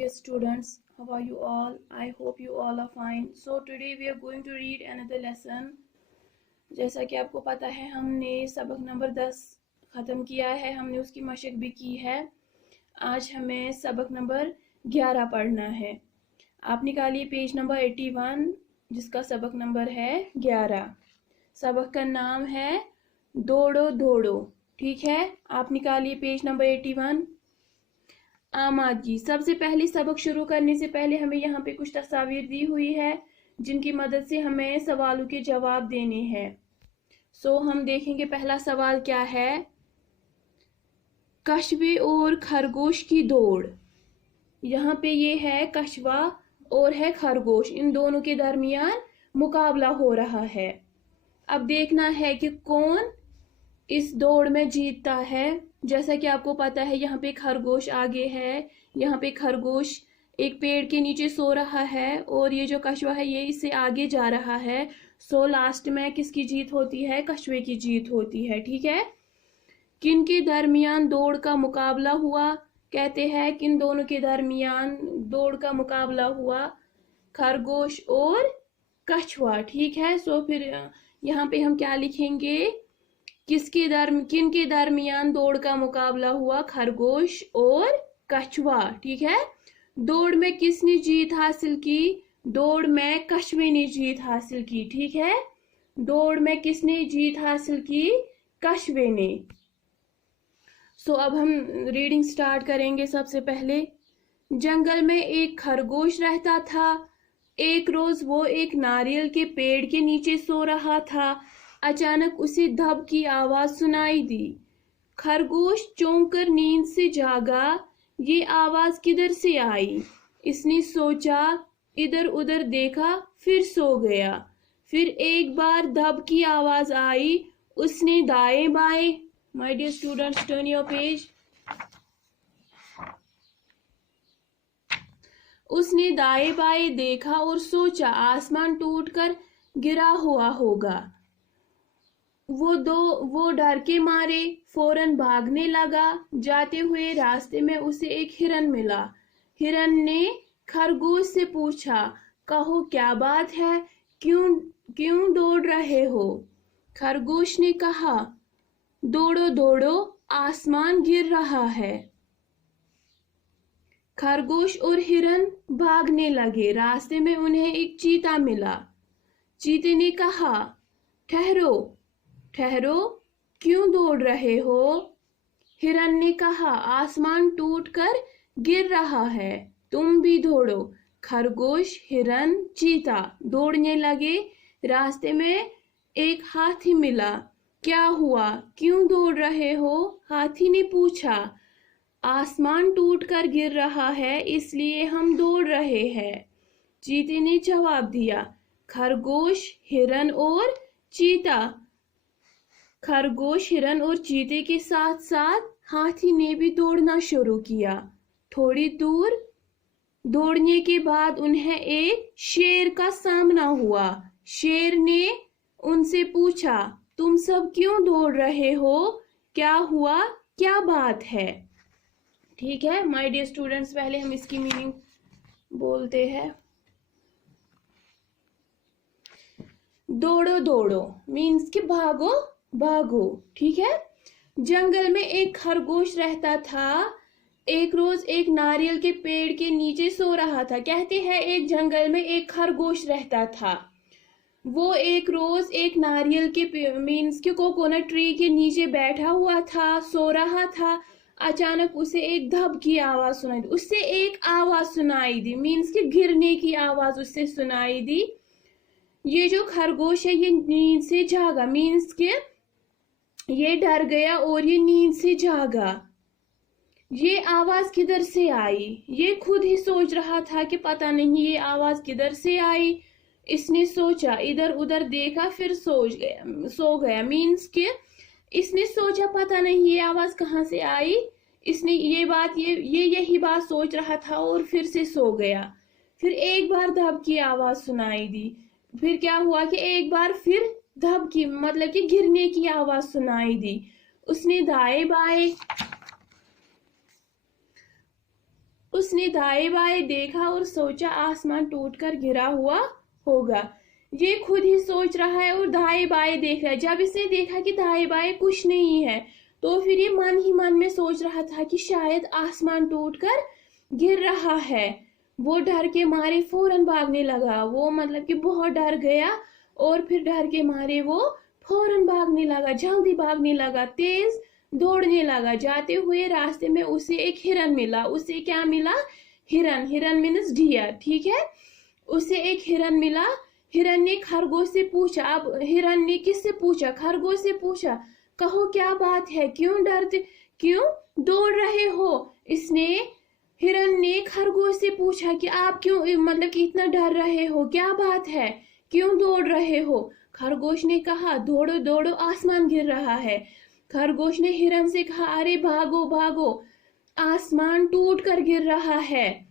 dear students, how are you all? I hope you all are fine. So today we are going to read another lesson. जैसा कि आपको पता है हमने सबक नंबर 10 ख़त्म किया है, हमने उसकी मशक भी की है. आज हमें सबक नंबर 11 पढ़ना है. आप निकालिए पेज नंबर 81 जिसका सबक नंबर है 11. सबक का नाम है दौड़ो दौड़ो. ठीक है, आप निकालिए पेज नंबर 81. आमादगी. सबसे पहले सबक शुरू करने से पहले हमें यहाँ पे कुछ तस्वीर दी हुई है जिनकी मदद से हमें सवालों के जवाब देने हैं. सो हम देखेंगे पहला सवाल क्या है. कछुए और खरगोश की दौड़. यहाँ पे ये है कछुआ और है खरगोश, इन दोनों के दरमियान मुकाबला हो रहा है. अब देखना है कि कौन इस दौड़ में जीतता है. जैसा कि आपको पता है यहाँ पे खरगोश आगे है, यहाँ पे खरगोश एक पेड़ के नीचे सो रहा है और ये जो कछुआ है ये इससे आगे जा रहा है. सो लास्ट में किसकी जीत होती है? कछुए की जीत होती है. ठीक है, किन के दरमियान दौड़ का मुकाबला हुआ? कहते हैं किन दोनों के दरमियान दौड़ का मुकाबला हुआ? खरगोश और कछुआ. ठीक है, सो फिर यहाँ पे हम क्या लिखेंगे? किन के दरमियान दौड़ का मुकाबला हुआ? खरगोश और कछुआ. ठीक है, दौड़ में किसने जीत हासिल की? दौड़ में कछुए ने जीत हासिल की. ठीक है, दौड़ में किसने जीत हासिल की? कछुए ने. सो अब हम रीडिंग स्टार्ट करेंगे. सबसे पहले, जंगल में एक खरगोश रहता था. एक रोज वो एक नारियल के पेड़ के नीचे सो रहा था. अचानक उसे धब की आवाज सुनाई दी. खरगोश चौंक कर नींद से जागा. ये आवाज किधर से आई? इसने सोचा, इधर उधर देखा, फिर सो गया. फिर एक बार धब की आवाज आई. उसने दाएं बाएं, my dear students turn your page. उसने दाएं बाएं देखा और सोचा आसमान टूटकर गिरा हुआ होगा. वो डर के मारे फौरन भागने लगा. जाते हुए रास्ते में उसे एक हिरन मिला. हिरन ने खरगोश से पूछा, कहो क्या बात है, क्यों दौड़ रहे हो? खरगोश ने कहा, दौड़ो दौड़ो, आसमान गिर रहा है. खरगोश और हिरन भागने लगे. रास्ते में उन्हें एक चीता मिला. चीते ने कहा, ठहरो ठहरो, क्यों दौड़ रहे हो? हिरन ने कहा, आसमान टूटकर गिर रहा है, तुम भी दौड़ो. खरगोश, हिरन, चीता दौड़ने लगे. रास्ते में एक हाथी मिला. क्या हुआ, क्यों दौड़ रहे हो? हाथी ने पूछा. आसमान टूटकर गिर रहा है, इसलिए हम दौड़ रहे हैं. चीते ने जवाब दिया. खरगोश, हिरन और चीता. खरगोश, हिरन और चीते के साथ साथ हाथी ने भी दौड़ना शुरू किया. थोड़ी दूर दौड़ने के बाद उन्हें एक शेर का सामना हुआ. शेर ने उनसे पूछा, तुम सब क्यों दौड़ रहे हो? क्या हुआ, क्या बात है? ठीक है माय डियर स्टूडेंट्स, पहले हम इसकी मीनिंग बोलते हैं. दौड़ो दौड़ो मीन्स कि भागो भागो. ठीक है, जंगल में एक खरगोश रहता था. एक रोज एक नारियल के पेड़ के नीचे सो रहा था. कहते हैं एक जंगल में एक खरगोश रहता था. वो एक रोज एक नारियल के मीन्स के कोकोनट ट्री के नीचे बैठा हुआ था, सो रहा था. अचानक उसे एक धब की आवाज सुनाई दी. उससे एक आवाज सुनाई दी मीन्स कि गिरने की आवाज उससे सुनाई दी. ये जो खरगोश है ये नींद से जागा मीन्स के ये डर गया और ये नींद से जागा. ये आवाज किधर से आई? ये खुद ही सोच रहा था कि पता नहीं ये आवाज किधर से आई. इसने सोचा, इधर उधर देखा, फिर सो गया मीन्स के इसने सोचा पता नहीं ये आवाज कहाँ से आई. इसने यही बात सोच रहा था और फिर से सो गया. फिर एक बार धब की आवाज सुनाई दी. फिर क्या हुआ कि एक बार फिर धब की मतलब कि गिरने की आवाज सुनाई दी. उसने दाएं बाएं उसने दाएं बाएं देखा और सोचा आसमान टूटकर गिरा हुआ होगा। ये खुद ही सोच रहा है और दाएं बाएं देख रहा है। जब इसने देखा कि दाएं बाएं कुछ नहीं है, तो फिर ये मन ही मन में सोच रहा था कि शायद आसमान टूटकर गिर रहा है। वो डर के मारे फौरन भागने लगा। वो मतलब कि बहुत डर गया और फिर डर के मारे वो फौरन भागने लगा, जल्दी भागने लगा, तेज दौड़ने लगा। जाते हुए रास्ते में उसे एक हिरन मिला। उसे क्या मिला? हिरन। हिरन मीन्स डियर, ठीक है। उसे एक हिरन मिला। हिरन ने खरगोश से पूछा। अब हिरन ने किससे पूछा? खरगोश से पूछा, कहो क्या बात है, क्यों डरते, क्यों दौड़ रहे हो? इसने हिरन ने खरगोश से पूछा कि आप क्यों मतलब कि इतना डर रहे हो, क्या बात है, क्यों दौड़ रहे हो? खरगोश ने कहा, दौड़ो दौड़ो, आसमान गिर रहा है। खरगोश ने हिरन से कहा, अरे भागो भागो, आसमान टूट कर गिर रहा है।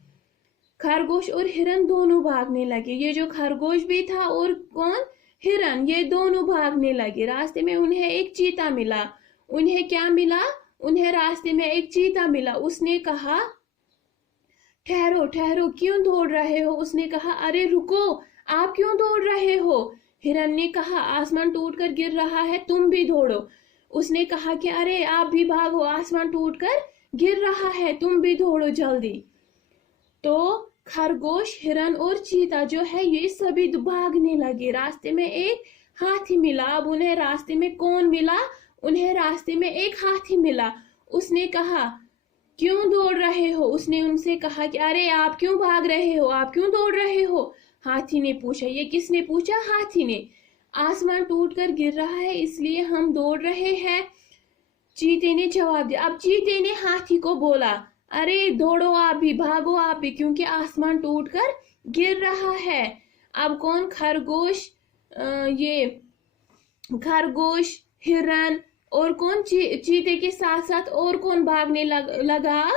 खरगोश और हिरन दोनों भागने लगे। ये जो खरगोश भी था और कौन? हिरन। ये दोनों भागने लगे। रास्ते में उन्हें एक चीता मिला। उन्हें क्या मिला? उन्हें रास्ते में एक चीता मिला। उसने कहा, ठहरो ठहरो, क्यों दौड़ रहे हो? उसने कहा, अरे रुको, आप क्यों दौड़ रहे हो? हिरन ने कहा, आसमान टूटकर गिर रहा है, तुम भी दौड़ो। उसने कहा कि अरे आप भी भागो, आसमान टूटकर गिर रहा है, तुम भी दौड़ो जल्दी। तो खरगोश, हिरन और चीता जो है ये सभी भागने लगे। रास्ते में एक हाथी मिला। अब उन्हें रास्ते में कौन मिला? उन्हें रास्ते में एक हाथी मिला। उसने कहा, क्यों दौड़ रहे हो? उसने उनसे कहा कि अरे आप क्यों भाग रहे हो, आप क्यों दौड़ रहे हो? हाथी ने पूछा। ये किसने पूछा? हाथी ने। आसमान टूटकर गिर रहा है इसलिए हम दौड़ रहे हैं, चीते ने जवाब दिया। अब चीते ने हाथी को बोला, अरे दौड़ो आप भी, भागो आप भी, क्योंकि आसमान टूटकर गिर रहा है। अब कौन? खरगोश, ये खरगोश, हिरन और कौन? चीते के साथ साथ और कौन भागने लगा?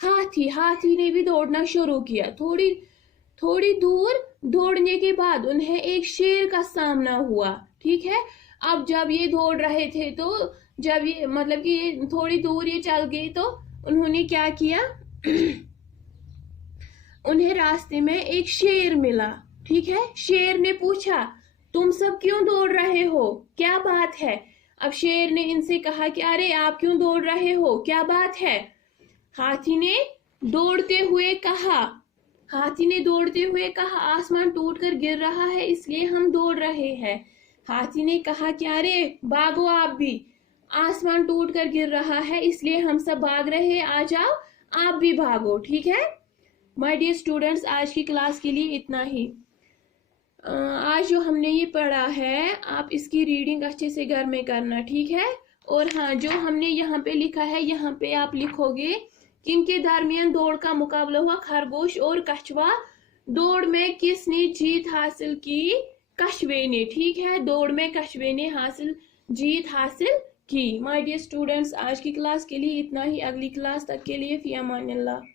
हाथी। हाथी ने भी दौड़ना शुरू किया। थोड़ी दूर दौड़ने के बाद उन्हें एक शेर का सामना हुआ, ठीक है। अब जब ये दौड़ रहे थे तो जब ये मतलब कि थोड़ी दूर ये चल गए तो उन्होंने क्या किया? उन्हें रास्ते में एक शेर मिला, ठीक है। शेर ने पूछा, तुम सब क्यों दौड़ रहे हो, क्या बात है? अब शेर ने इनसे कहा कि अरे आप क्यों दौड़ रहे हो, क्या बात है? हाथी ने दौड़ते हुए कहा, आसमान टूटकर गिर रहा है इसलिए हम दौड़ रहे हैं। हाथी ने कहा कि अरे भागो आप भी, आसमान टूटकर गिर रहा है इसलिए हम सब भाग रहे हैं, आ जाओ आप भी भागो, ठीक है। माय डियर स्टूडेंट्स, आज की क्लास के लिए इतना ही। आज जो हमने ये पढ़ा है आप इसकी रीडिंग अच्छे से घर में करना, ठीक है। और हाँ, जो हमने यहाँ पे लिखा है यहाँ पे आप लिखोगे किनके दरमियान दौड़ का मुकाबला हुआ? खरगोश और कछुआ। दौड़ में किसने जीत हासिल की? कछुए ने, ठीक है। दौड़ में कछुए ने जीत हासिल की। माय डियर स्टूडेंट्स, आज की क्लास के लिए इतना ही। अगली क्लास तक के लिए फी अमानिल्लाह।